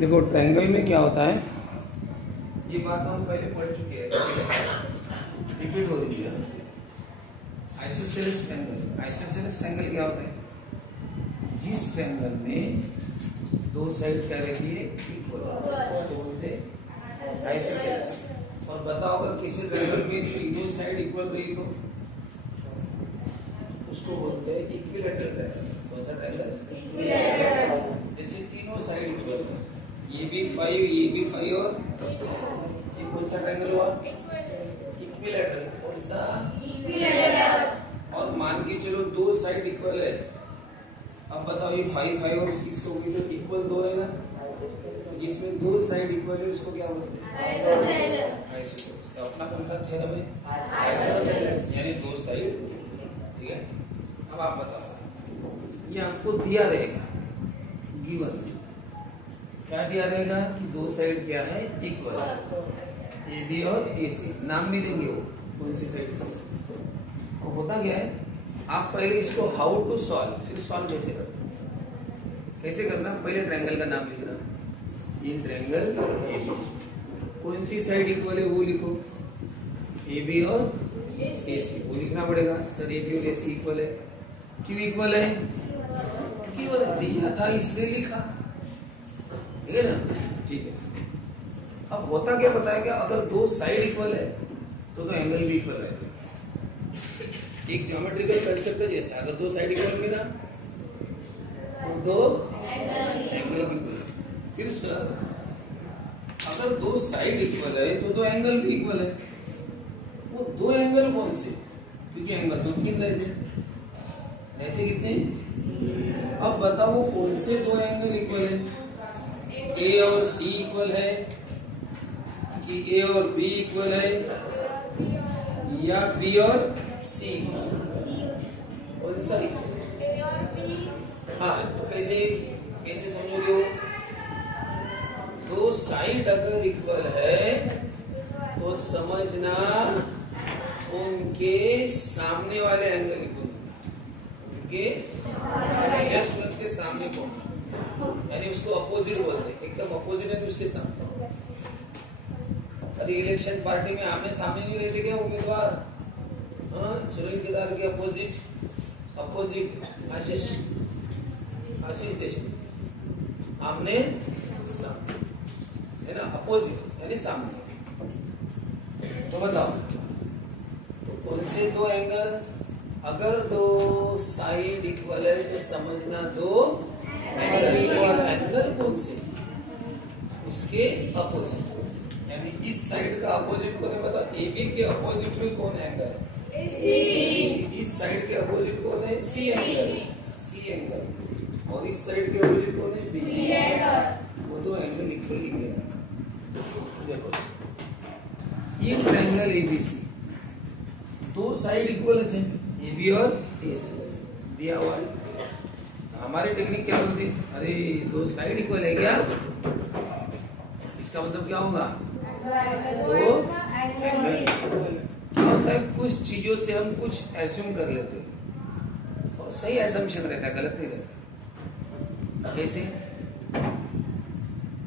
देखो ट्रायंगल में क्या होता है, ये बात हम पहले पढ़ चुके हैं, रिपीट हो रही है। आइसोसेलेस ट्रायंगल, आइसोसेलेस ट्रायंगल क्या होता है? जिस ट्रायंगल में दो साइड क्या रहती है इक्वल, उसको बोलते हैं आइसोसेलेस। और बताओ अगर किसी ट्रायंगल में तीनों साइड इक्वल रही तो उसको बोलते हैं इक्विलैटरल ट्रायंगल। कौन सा ट्रायंगल? जैसे तीनों साइड इक्वल है, ये भी 5, ये भी 5 और ये कौन सा ट्रायंगल हुआ? इक्विलैटरल। कौन सा? इक्विलैटरल। और मान के चलो दो साइड इक्वल है। अब बताओ ये 5, 5 और 6 हो गई तो इक्वल दो है ना, जिसमें दो साइड इक्वल है उसको क्या बोलते हैं? आइसोसेलेस। तो अपना कौन सा थ्योरम है? आइसोसेलेस, यानी दो साइड। ठीक है, अब आप बताओ, ये आपको दिया रहेगा गिवन, क्या दिया रहेगा कि दो साइड क्या है इक्वल, ए बी और ए सी। नाम भी देंगे वो कौन सी साइड। और होता क्या है, आप पहले इसको हाउ टू सॉल्व, फिर सॉल्व कैसे करना, कैसे करना, पहले ट्रायंगल का नाम लिखना। इन ट्रायंगल ए बी, कौन सी साइड इक्वल है वो लिखो, ए बी और ए सी, वो लिखना पड़ेगा। सर ए बी और ए सी इक्वल है, क्यों इक्वल है? केवल दिया था इसलिए लिखा, ठीक है ना। ठीक है, अब होता क्या पता है क्या, अगर दो साइड इक्वल है तो एंगल भी इक्वल रहेगा। एक ज्योमेट्रिकल कंसेप्ट है, जैसे अगर दो साइड इक्वल में ना तो दो एंगल भी इक्वल है। फिर सर अगर दो साइड इक्वल है तो दो एंगल भी इक्वल है। वो दो एंगल कौन से? क्योंकि एंगल तो तीन रहते कितने? अब बताओ वो कौन से दो एंगल इक्वल है? ए और सी इक्वल है कि ए और बी इक्वल है या बी और सी? कौन सा इक्वल? हाँ, तो कैसे कैसे समझोगे हो? दो साइड अगर इक्वल है तो समझना उनके सामने वाले एंगल इक्वल, उनके जस्ट उसके सामने कौन, यानी उसको अपोजिट बोलते हैं, एकदम अपोजिट है उसके सामने। अरे इलेक्शन पार्टी में आमने सामने नहीं रहते क्या उम्मीदवार? सुनील केदार के अपोजिट आशीष देशमुख, आमने सामने है ना, अपोजिट यानी सामने। तो बताओ तो कौन से दो एंगल? अगर दो साइड इक्वल है तो समझना दो एंगल कौन से? उसके अपोजिट, यानी इस साइड का अपोजिट कौन है? बताओ, ए बी के अपोजिट में कौन एंगल? इस साइड के अपोजिट कौन है? C angle. और इस साइड के अपोजिट कौन है? B angle. वो दो एंगल इक्वल निकलेगा। देखो ये ट्रायंगल एबीसी, दो साइड इक्वल है, ए बी और ए सी दिया हुआ है। तो हमारी टेक्निक क्या होती है? अरे दो साइड इक्वल है क्या, इसका मतलब क्या होगा? दो एंगल। क्या होता है, कुछ चीजों से हम कुछ एज्यूम कर लेते हैं और सही एजम्पशन रहता है, गलत नहीं रहता। कैसे?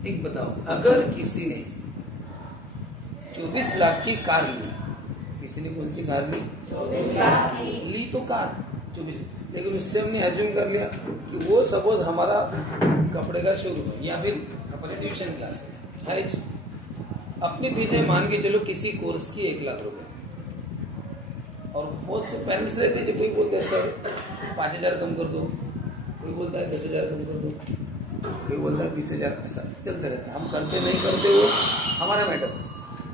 एक बताओ, अगर किसी ने 24 लाख की कार ली, किसी ने कौन सी कार ली? 24 लाख ली तो कार 24, लेकिन उससे हमने एज्यूम कर लिया कि वो सपोज हमारा कपड़े का शोरूम है या फिर अपने ट्यूशन क्लास है। अपनी फीसें मान के चलो किसी कोर्स की 1 लाख रुपए, और बहुत से पेरेंट्स रहते हैं, कोई बोलते हैं सर 5,000 कम कर दो, कोई बोलता है 10,000 कम कर दो, कोई बोलता है 20,000, ऐसा चलते रहता है। हम करते नहीं करते वो हमारा मैटर,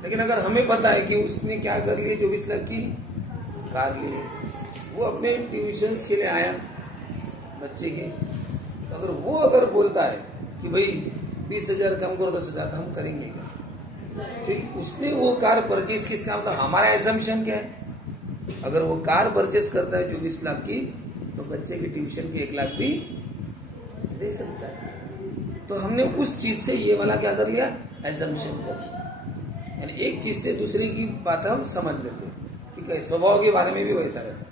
लेकिन अगर हमें पता है कि उसने क्या कर लिया, 24 लाख की कार ली, वो अपने ट्यूशंस के लिए आया बच्चे के, तो अगर वो बोलता है कि भाई 20,000 कम करो 10,000, तो हम करेंगे क्या? क्योंकि उसने वो कार परचेज किस काम था? हमारा एजम्पशन क्या है? अगर वो कार परचेज करता है 24 लाख की, तो बच्चे की ट्यूशन की 1 लाख भी दे सकता है। तो हमने उस चीज से ये वाला क्या कर लिया? एजम्पशन कर लिया। यानी एक चीज से दूसरी की बात हम समझ लेते हैं, ठीक है। स्वभाव के बारे में भी वैसा रहता है,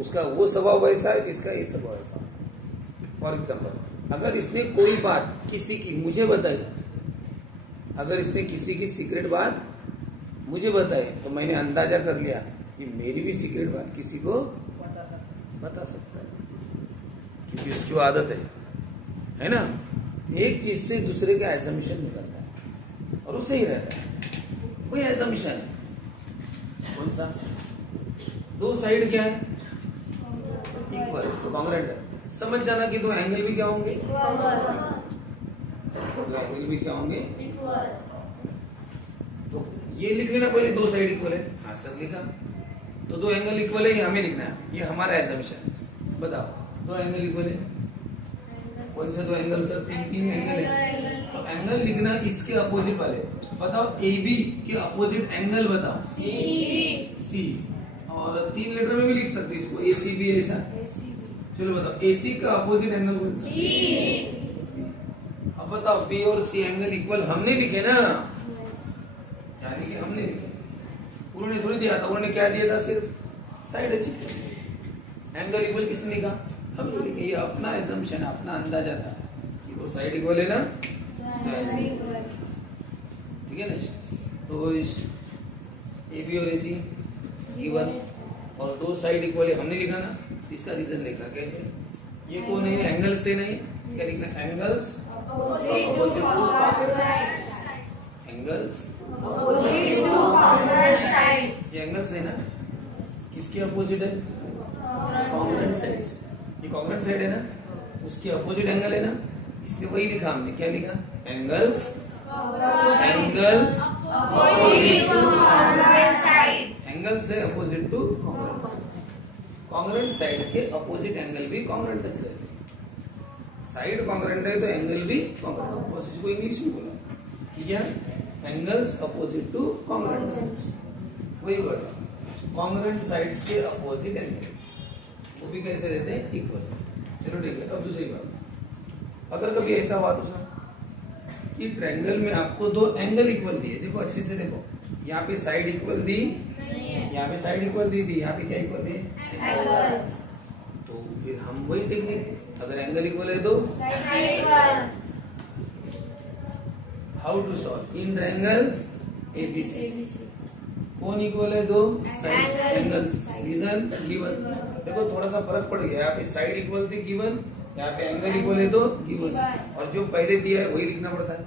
उसका वो स्वभाव वैसा है, इसका ये स्वभाव ऐसा। फॉर एग्जाम्पल अगर इसने कोई बात किसी की मुझे बताई, अगर इसने किसी की सीक्रेट बात मुझे बताई, तो मैंने अंदाजा कर लिया कि मेरी भी सीक्रेट बात किसी को बता सकता है, क्योंकि उसकी वो आदत है ना। एक चीज से दूसरे का एजम्पशन निकलता है और वो सही रहता है। कोई एजम्पशन है कौन सा? दो साइड क्या है? इक्वल, तो कांग्रेंट है। समझ जाना कि दो एंगल भी क्या होंगे? दो एंगल भी क्या होंगे? तो ये लिख लेना पहले, दो साइड इक्वल है। हाँ सर लिखा। तो दो एंगल इक्वल है, ये हमें लिखना है, ये हमारा एजम्पशन है। बताओ दो एंगल इक्वल है, कौन से दो एंगल सर? तीन एंगल है। तो एंगल लिखना इसके अपोजिट वाले। बताओ ए बी के अपोजिट एंगल बताओ। सी। और 3 लेटर में भी लिख सकते हो इसको, ए सी बी ऐसा। चलो बताओ ए सी का अपोजिट एंगल कौन सा? अब बताओ बी और सी एंगल इक्वल हमने लिखे ना, यानी कि हमने लिखे, उन्होंने थोड़ी दिया था। उन्होंने क्या दिया था? सिर्फ साइड अच्छी। एंगल इक्वल किसने लिखा? हमने लिखे। ये अपना एजम्पशन, अपना अंदाजा था कि दो साइड इक्वल है ना, ठीक है ना। तो इस ए बी और ए सी गिवन और दो साइड इक्वल है हमने लिखा ना, इसका रीजन लिखा कैसे? ये कौन है? एंगल से नहीं, क्या लिखना? एंगल्स अपोजिट टू एंगल्स ये एंगल्स है ना, किसके अपोजिट है? Congruent sides. ये कॉन्ग्रुएंट साइड है ना, उसके अपोजिट एंगल है ना, इसलिए वही लिखा हमने। क्या लिखा? एंगल्स एंगल से opposite to congruent. Congruent side के अपोजिट एंगल भी कॉन्ग्रुएंट टच रहते हैं। साइड कॉन्ग्रुएंट है तो एंगल भी कॉन्ग्रुएंट। बस इसको इंग्लिश में बोला, ठीक है? एंगल्स अपोजिट टू कॉन्ग्रुएंट, वही वर्ड। कॉन्ग्रुएंट साइड्स के अपोजिट एंगल वो भी कैसे रहते हैं? इक्वल। चलो ठीक है। अब दूसरी बात, अगर कभी ऐसा हुआ तो सर कि ट्रायंगल में आपको दो एंगल इक्वल दिए, देखो अच्छे से देखो, यहाँ पे साइड इक्वल दी, यहाँ पे साइड इक्वल दी, यहाँ पे क्या इक्वल दी? तो फिर हम वही टेक्निक, अगर एंगल इक्वल है तो how to solve in triangle ABC. कौन इक्वल है? दो साइड एंगल। Reason given. देखो थोड़ा सा फर्क पड़ गया, यहाँ पे साइड इक्वल थी गिवन, यहाँ पे एंगल इक्वल है तो गिवन, और जो पहले दिया है वही लिखना पड़ता है।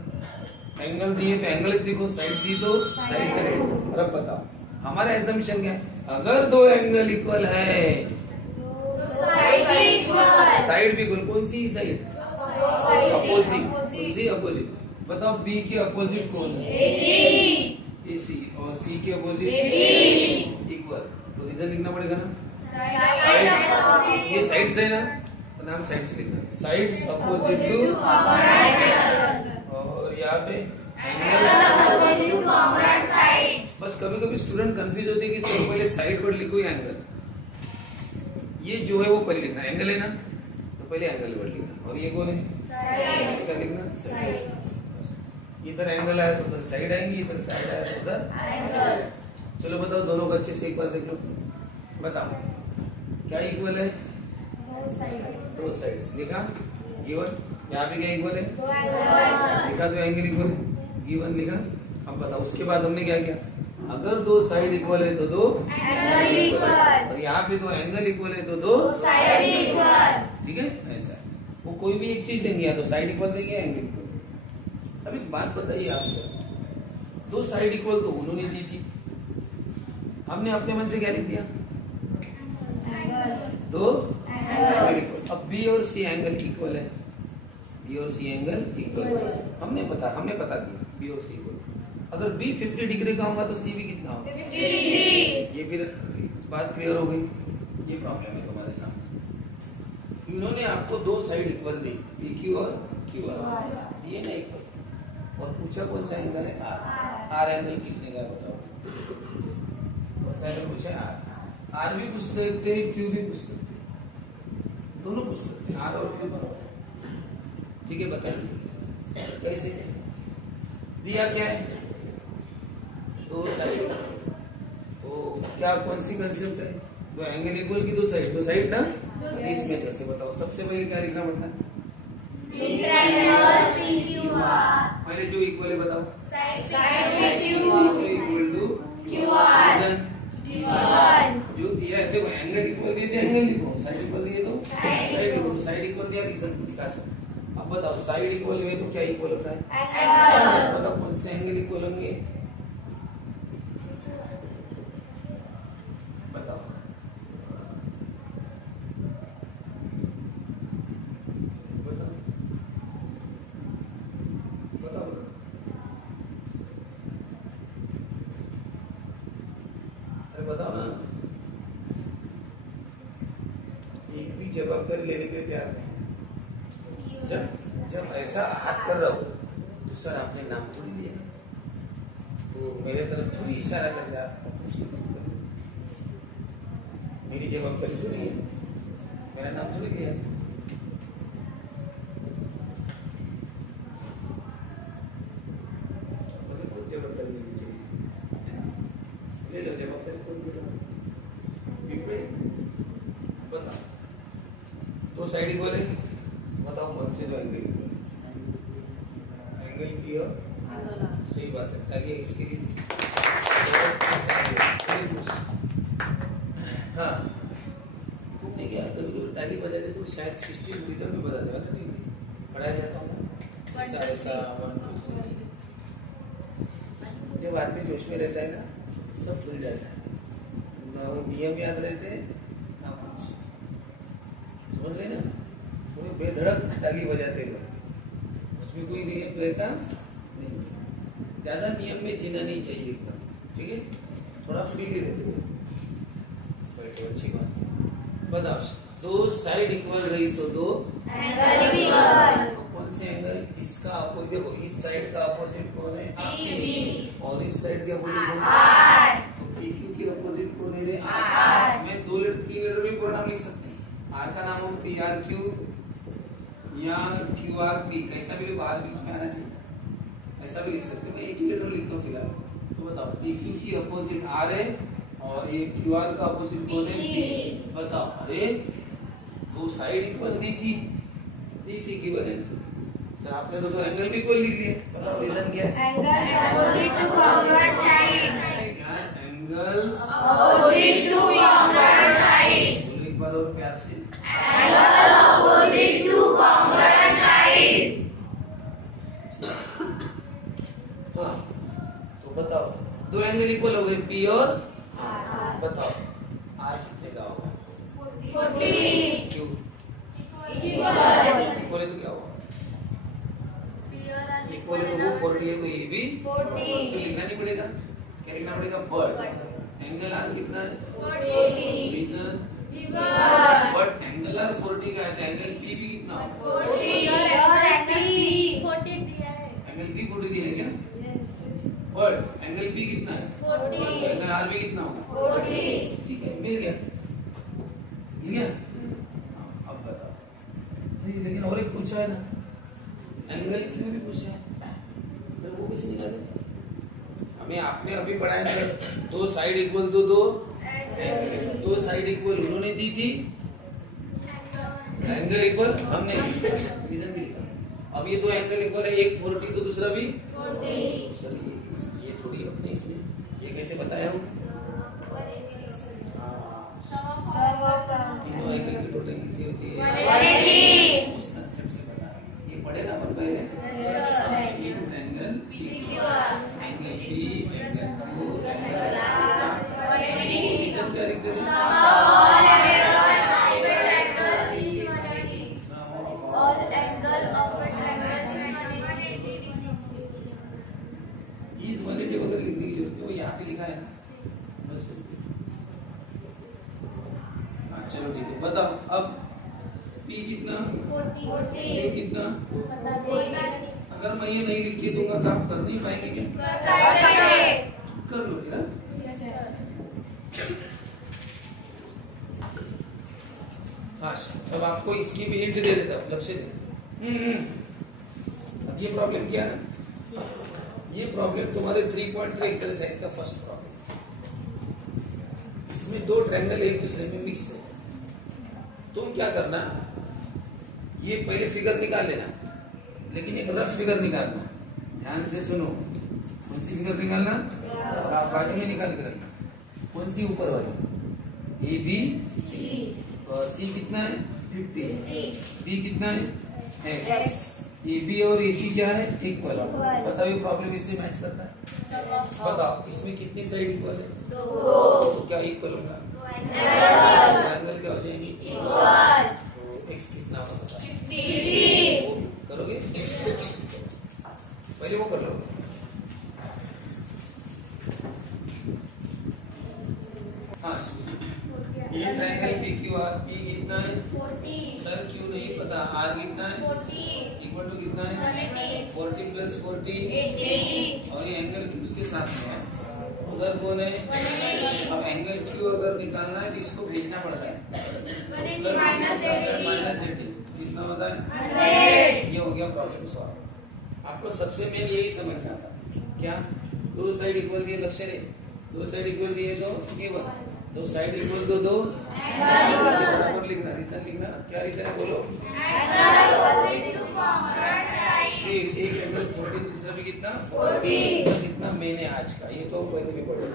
एंगल दिए तो एंगल लिखो, साइड दी तो साइड करें। और अब बताओ हमारा एजम्पशन क्या है? अगर दो एंगल इक्वल है, साइड भी इक्वल। कौन सी साइड? अपोजिट। कौन सी? अपोजिट। बताओ बी के अपोजिट कौन है? एसी। और सी के अपोजिट इक्वल, तो रीजन लिखना पड़ेगा ना, साइड। ये साइड से है ना, तो नाम साइड से लिखना, साइड्स अपोजिट टू, और यहाँ पे एंगल। बस कभी कभी स्टूडेंट कंफ्यूज होते हैं कि सर पहले साइड वर्ड लिखो या एंगल। ये जो है वो पहले लिखना, एंगल है ना तो पहले एंगल वर्ड लिखना, और ये कौन है? क्या लिखना? साइड। इधर एंगल आया तो उधर साइड आएंगी, इधर साइड आया तो उधर एंगल। चलो बताओ दोनों को अच्छे से एक बार देख लो, बताओ क्या इक्वल है? दो साइड्स। लिखा गिवन। यहाँ पे क्या इक्वल है? लिखा तो एंगल इक्वल, गिवन लिखा। अब बताओ उसके बाद हमने क्या किया? अगर दो साइड इक्वल है तो दो एंगल इक्वल, और यहाँ पे दो एंगल इक्वल है तो दो साइड इक्वल, ठीक है? ऐसा वो कोई भी एक चीज देंगे, या तो साइड इक्वल देंगे या एंगल इक्वल। अब एक बात बताइए आपसे, दो साइड इक्वल तो उन्होंने दी थी, हमने अपने मन से क्या लिख दिया? दो एंगल इक्वल। अब बी और सी एंगल इक्वल है, बी और सी एंगल इक्वल, हमने पता किया बी और सी इक्वल। अगर बी 50 डिग्री का होगा तो सी भी कितना होगा? 50। ये फिर बात क्लियर हो गई। ये प्रॉब्लम है तुम्हारे सामने, इन्होंने आपको दो साइड इक्वल दी, पी क्यू और क्यू आर दिए ना इक्वल, और पूछा कौन सा एंगल है? आर। आर एंगल कितने का बताओ? कौन सा एंगल पूछा? आर। आर भी पूछ सकते हैं, क्यू भी पूछ सकते हैं, दोनों पूछ सकते हैं, आर और क्यू दोनों, ठीक है? बताइए कैसे दिया? क्या है? दो साइड। तो क्या कौन सी कंसेप्ट है? दो एंगल इक्वल की दो साइड ना, इस मेथड से बताओ सबसे पहले क्या लिखना पड़ता है? पहले जो इक्वल है बताओ। जो दिया है देखो, एंगल इक्वल दिए तो एंगल लिखो, साइड इक्वल दिए तो साइड लिखो। साइड इक्वल दिया रीजन दिखा सकते। अब बताओ साइड इक्वल हुए तो क्या इक्वल होता है? एंगल। बताओ कौन से एंगल इक्वल होंगे? बताओ। बताओ बताओ अरे बताओ ना। एक भी जवाबदारी लेने के लिए तैयार नहीं। जब ऐसा हाथ कर रहा हो तो सर आपने नाम थोड़ी दिया, तो मेरे तरफ थोड़ी इशारा करके आप उसकी तरफ करो। मेरी जवाबदारी थोड़ी है, मेरा नाम थोड़ी दिया। खुद जवाबदारी लेनी चाहिए। ले लो जवाबदारी, कौन बोला? बताओ दो साइड इक्वल है, बताओ कौन से दो एंगल इक्वल? एंगल पी और सही बात है। ताकि इसके लिए हाँ तुमने क्या कभी कभी ताली बजाते तो शायद 16 रिदम में बजाते हैं ना, पढ़ाया जाता है ऐसा ऐसा 1 2 3। जब आदमी जोश में रहता है ना सब भूल जाता है, ना वो नियम याद रहते हैं ना कुछ, समझ गए ना? वो बेधड़क ताली बजाते हैं, उसमें कोई नियम रहता नहीं। ज्यादा नियम में जीना नहीं चाहिए एकदम, ठीक है? थोड़ा फ्रीली रहते हुए बैठे, अच्छी बात है। बताओ दो साइड इक्वल रही तो दो एंगल इक्वल। कौन से एंगल? इसका अपोजिट देखो, इस साइड का अपोजिट कौन है? आपकी, और इस साइड के अपोजिट कौन है? तो PQ की अपोजिट कौन है? आर। मैं 2 लेटर 3 लेटर में पूरा नाम लिख सकते हैं। आर का नाम हो PRQ या QRP, कैसा भी लिखो, आर बीच में आना चाहिए, ऐसा भी लिख सकते हो। मैं एक ही लेटर लिखता हूँ फिलहाल। तो बताओ PQ की अपोजिट आर है और ये QR का अपोजिट कौन है? P। बताओ। अरे दो साइड इक्वल दी थी गिवन है सर, आपने तो एंगल भी इक्वल लिख दिया। बताओ रीजन क्या है? Angles opposite to congruent side. Angles opposite to congruent side. बोलो एक बार और प्यार से। Angles opposite to congruent side. हाँ तो बताओ दो एंगल इक्वल हो गए P और R। बताओ R कितने का होगा? 40। क्यों? इक्वल। इक्वल है तो क्या होगा? इक्वल है तो वो 40 है तो ये भी 40। तो लिखना नहीं पड़ेगा, क्या लिखना पड़ेगा? बट एंगल R कितना है? 40। रीजन बट एंगल R 40 का है तो एंगल P भी कितना होगा? 40 और एंगल P 40 दिया है। एंगल P 40 दिया है क्या? बट एंगल P कितना है? 40। एंगल R भी कितना होगा? 40। ठीक है, मिल गया। अब बताओ। नहीं लेकिन और एक पूछा है ना, एंगल क्यों भी पूछा है, तो वो कैसे निकाले? हमें आपने अभी पढ़ाया सर, दो साइड इक्वल तो दो साइड इक्वल उन्होंने दी थी, एंगल इक्वल हमने रीजन भी लिखा। अब ये दो एंगल इक्वल है, एक 40 तो दूसरा भी 40। सर ये थोड़ी अपने इसमें ये कैसे बताया हूँ? तीनों एंगल की टोटल कितनी होती है? 180। उस कंसेप्ट से बता रहा हूँ, ये पढ़े ना अपन पहले। Angle P, angle P, angle Q, angle reason क्या लिखते थे? इज 180 वगैरह लिखने की जरूरत है, वो यहाँ पे लिखा है ना बस। चलो ठीक है, बताओ अब P कितना? 40 कितना? अगर मैं ये नहीं लिख के दूंगा तो आप कर नहीं पाएंगे क्या? कर लो ना। हाँ अब आपको इसकी भी हिंट दे देता हूँ, लक्ष्य दे। अब ये प्रॉब्लम क्या है? ये प्रॉब्लम तुम्हारे 3.3 एक्सरसाइज का फर्स्ट प्रॉब्लम। इसमें दो ट्रायंगल एक दूसरे में मिक्स है। तुम क्या करना, ये पहले फिगर निकाल लेना। लेकिन एक रफ फिगर निकालना, ध्यान से सुनो। कौन सी फिगर निकालना? और आप बाजू में निकाल के रखना। कौन सी? ऊपर वाली। A B C. सी कितना है? 50। बी कितना है? एक्स। ए बी और ए सी क्या है? इक्वल। बताओ ये प्रॉब्लम इससे मैच करता है? बताओ इसमें कितनी साइड इक्वल है? तो क्या इक्वल होगा? ट्रायंगल क्या हो जाएंगे? तो एक्स कितना होगा? 50। करोगे? पहले वो कर लो। हाँ, ये triangle P Q R P कितना है? 40। सर क्यों नहीं पता? आर कितना है? 40। इक्वल टू कितना है? 40 प्लस 40 80। और ये एंगल उसके साथ में है। उधर कौन है? अब एंगल क्यू अगर निकालना है तो इसको भेजना पड़ता है। प्लस माइनस 80 कितना होता है? 100। ये हो गया प्रॉब्लम सॉल्व। आपको सबसे मेन यही समझना था। क्या? दो साइड इक्वल दिए, लक्ष्य रे, दो साइड इक्वल दिए तो केवल दो साइड इक्वल दो बराबर लिखना। रीजन लिखना। क्या रीजन है? बोलो। फिर एक एंगल 40, दूसरा भी कितना? 40। बस इतना मैंने आज का, ये तो पहले भी पढ़ो।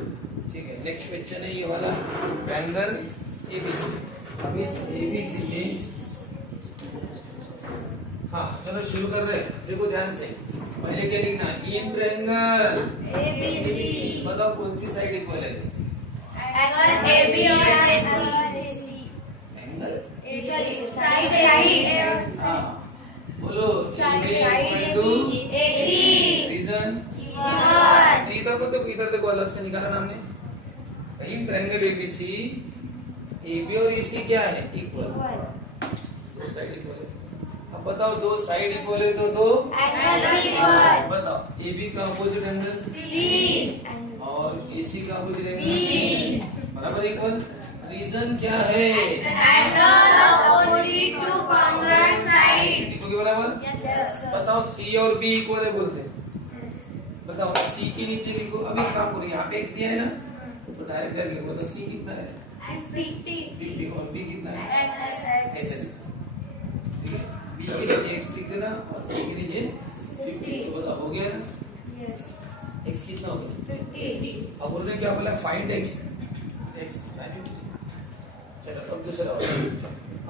ठीक है, नेक्स्ट क्वेश्चन है ये वाला, ट्रायंगल एबीसी। अब इस एबीसी में हाँ चलो शुरू कर रहे हैं। देखो ध्यान से, पहले क्या लिखना? इन ट्रायंगल एबीसी बताओ कौन सी साइड इक्वल है? एंगल एबी और एसी। Angle side. हाँ बोलो। Equal to AC. रीजन इधर को देखो, इधर देखो, अलग से निकाला ना हमने। इन ट्रायंगल एबीसी एबी और एसी क्या है? इक्वल। दो साइड इक्वल है। अब बताओ दो साइड इक्वल है तो दो एंगल इक्वल। बताओ एबी का अपोजिट एंगल सी और एसी का अपोजिट एंगल बराबर इक्वल। रीजन क्या है? Angle opposite to congruent side equal के बराबर। बताओ सी और बी इक्वल है बोलते। बताओ सी के नीचे लिखो। अब एक काम करो, यहाँ पे एक्स दिया है ना, तो डायरेक्ट डायरेक्ट लिखो। तो सी कितना है? 50 और बी कितना है? ऐसे लिखो। ठीक है, बी के नीचे एक्स लिख देना और सी के नीचे 50। तो बताओ हो गया ना? एक्स कितना हो गया? 50। अब उन्होंने क्या बोला? Find x. एक्स चलो अब दूसरा वाला।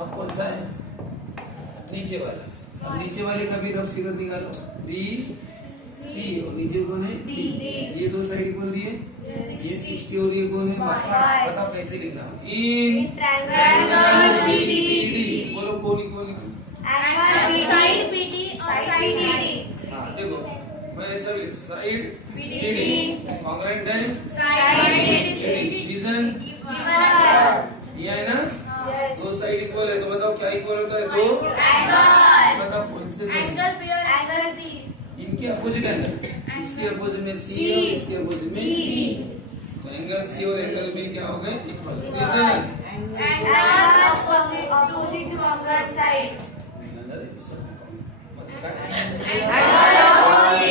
अब कौन सा है? नीचे वाला। अब नीचे वाले का भी रफ फिगर निकालो। बी सी और नीचे कौन है? डी। ये दो साइड इक्वल दिए, ये 60 और ये कौन है? बताओ कैसे लिखना? इन ट्रायंगल सीडी बोलो कौन इक्वल है? साइड बीडी और साइड सीडी। हाँ देखो मैं ऐसा भी side BD congruent then side CD. Reason ये है ना? दो साइड इक्वल है तो बताओ क्या इक्वल होता है? दो एंगल। बताओ कौन से? एंगल बी और एंगल सी। इनके अपोजिट एंगल, इसके अपोजिट में सी और इसके अपोजिट में बी। तो एंगल सी और एंगल बी क्या हो गए? Equal. Reason angle opposite to congruent side. Angle opposite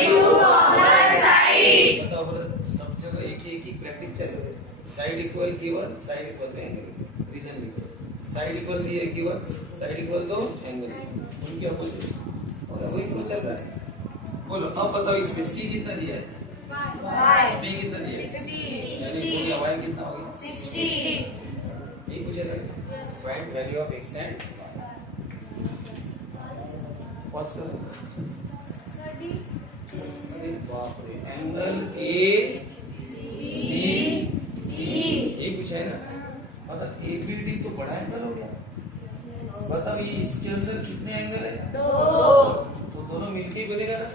to congruent side. बताओ सब जगह एक ही प्रैक्टिस चल रही है। साइड इक्वल केवल साइड इक्वल एंगल। रीजन लिखो। साइड इक्वल दिए केवल साइड इक्वल दो एंगल उनके अपोजिट, वही तो चल रहा है। बोलो अब बताओ इसमें सी कितना दिया है? बी कितना दिया है? 60। वाई कितना हो गया? 60। यही पूछा था। Find value of x and pause करो। अरे बाप रे, एंगल ए बी ये पूछा है ना? मतलब ए बी डी तो बड़ा एंगल हो गया। बताओ ये इसके अंदर कितने एंगल है? तो दोनों मिलके ही बनेगा ना?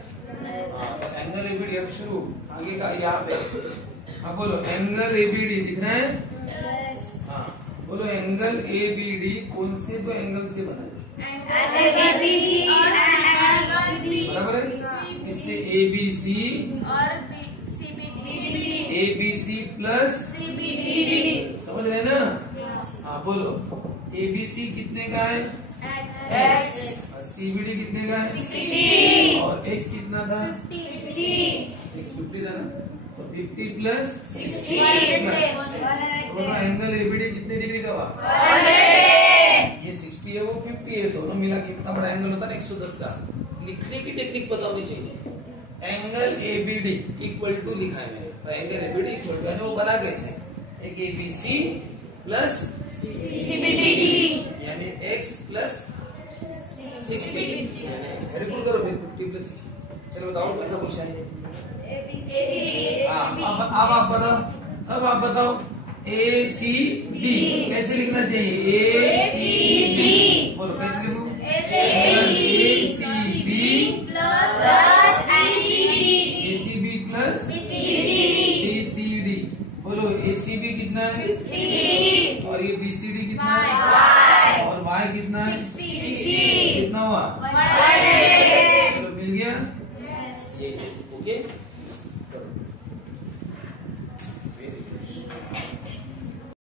हाँ, एंगल एबीडी। अब शुरू आगे का यहाँ पे। अब बोलो एंगल एबीडी दिख रहा है? हाँ बोलो एंगल एबीडी कौन से दो एंगल से बना है? बराबर है। इससे एबीसी और एबीसी प्लस सीबीडी। समझ रहे ना? हाँ बोलो एबीसी कितने का है? एक्स। सीबीडी कितने का है? 60। और एक्स कितना था? 50। एक्स 50 था ना? तो 50 प्लस 60। दोनों एंगल एबीडी कितने डिग्री का हुआ? 100। ये 60 है वो 50 है, दोनों मिला के कितना बड़ा एंगल होता है? 110 का। लिखने की टेक्निक पता होनी चाहिए। एंगल एबीडी इक्वल टू लिखा है मैंने, तो एंगल एबीडी इक्वल टू वो बना कैसे, एक एबीसी प्लस सीबीडी यानी x प्लस 60 यानी रिकॉर्ड करो फिर 50 प्लस 60। चलो बताओ कौन सा क्वेश्चन है। अब आप बताओ ए सी डी कैसे लिखना चाहिए, ए सी डी बोलो कैसे लिखूं, A C B plus A C B plus B C D. बोलो ए सी बी कितना है और ये बी सी डी कितना है और y कितना है, कितना हुआ, चलो मिल गया ये, ओके।